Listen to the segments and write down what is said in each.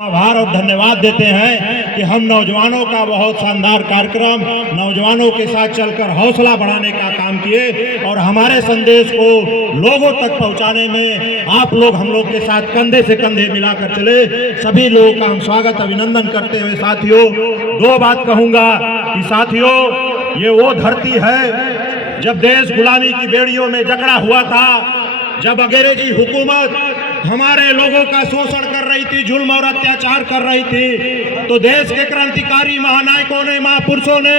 आभार और धन्यवाद देते हैं कि हम नौजवानों का बहुत शानदार कार्यक्रम नौजवानों के साथ चलकर हौसला बढ़ाने का काम किए और हमारे संदेश को लोगों तक पहुंचाने में आप लोग हम लोग के साथ कंधे से कंधे मिलाकर चले। सभी लोगों का हम स्वागत अभिनंदन करते हुए साथियों दो बात कहूंगा कि साथियों ये वो धरती है जब देश गुलामी की बेड़ियों में जकड़ा हुआ था, जब अंग्रेजी हुकूमत हमारे लोगों का शोषण कर रही थी, जुल्म और अत्याचार कर रही थी, तो देश के क्रांतिकारी महानायकों ने, महापुरुषों ने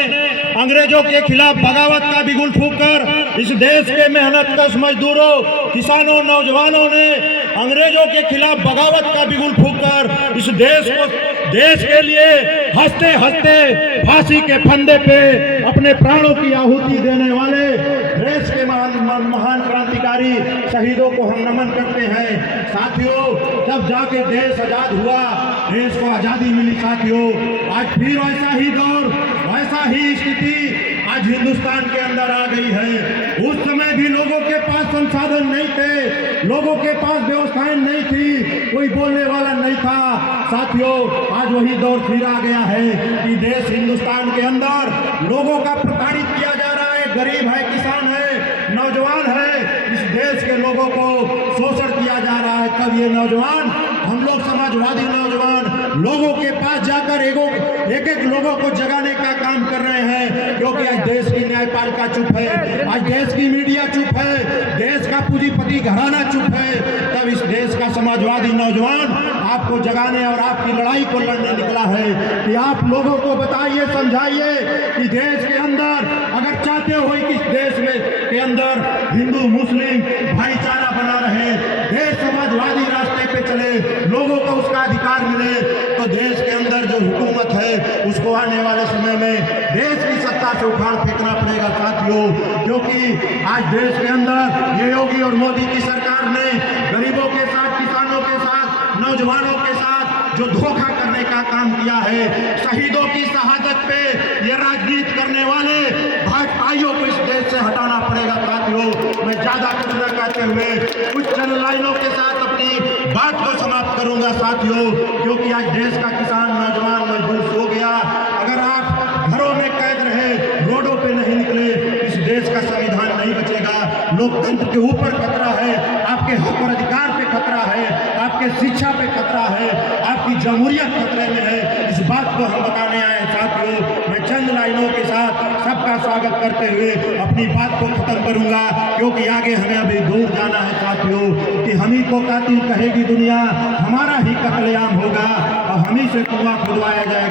अंग्रेजों के खिलाफ बगावत का बिगुल फूंककर इस देश के मेहनतकश मजदूरों, किसानों, नौजवानों ने अंग्रेजों के खिलाफ बगावत का बिगुल फूंककर इस देश के लिए हंसते हंसते फांसी के फंदे पे अपने प्राणों की आहुति देने वाले देश के महान क्रांतिकारी शहीदों को हम नमन करते हैं। साथियों जब जाके देश आजाद हुआ, देश को आजादी मिली साथियों, आज फिर वैसा ही दौर, वैसा ही स्थिति आज हिंदुस्तान के अंदर आ गई है। उस समय भी लोगों के पास संसाधन नहीं थे, लोगों के पास व्यवस्थाएं नहीं थी, कोई बोलने वाला नहीं था। साथियों आज वही दौर फिर आ गया है कि देश हिंदुस्तान के अंदर लोगों का प्रताड़ित किया जा रहा है। गरीब है, किसान है, नौजवान है, इस देश के लोगों को शोषण किया जा रहा है। कब ये नौजवान, हम लोग समाजवादी नौजवान लोगों के पास जाकर एक एक लोगों को जगाने का काम कर रहे हैं, क्योंकि आज देश की न्यायपालिका चुप है, आज देश की मीडिया चुप है, देश का पूंजीपति घराना चुप है। तब इस देश का समाजवादी नौजवान आपको जगाने और आपकी लड़ाई को लड़ने निकला है कि आप लोगों को बताइए, समझाइए कि देश के अंदर अगर चाहते हो कि इस देश में के अंदर हिंदू मुस्लिम भाईचारा बना रहे, देश समाजवादी रास्ते पे चले, लोगों को उसका अधिकार मिले, तो देश के अंदर जो हुकूमत है उसको आने वाले समय में देश की सत्ता से उखाड़ फेंकना पड़ेगा साथियों। क्योंकि आज देश के अंदर ये योगी और मोदी की सरकार ने गरीबों के साथ, किसानों के साथ, नौजवानों के साथ जो धोखा करने का काम किया है, शहीदों की शहादत पे ये राजनीति करने वाले भाजपाइयों को इस देश से हटाना पड़ेगा साथियों। मैं ज्यादा कुछ न कहते हुए कुछ चंद लाइनों के साथ अपनी बात को समाप्त करूंगा साथियों, क्योंकि आज देश का किसान, नौजवान, मजदूर सो गया। अगर आप घरों में कैद रहे, रोडों पे नहीं निकले, इस देश का संविधान नहीं बचेगा। लोकतंत्र के ऊपर खतरा है, आपके हक और अधिकार पे खतरा है, आपके शिक्षा पे खतरा है, आपकी जमहूरियत खतरे में है। इस बात को हम बताने आए साथियों। मैं चंद लाइनों के साथ सबका स्वागत करते हुए अपनी बात को खत्म करूंगा, क्योंकि आगे हमें अभी दूर जाना है साथियों। कि हम ही को कातिल कहेगी दुनिया, हमारा ही कत्लेआम होगा और हम ही से कुआं खुदवाया जाएगा।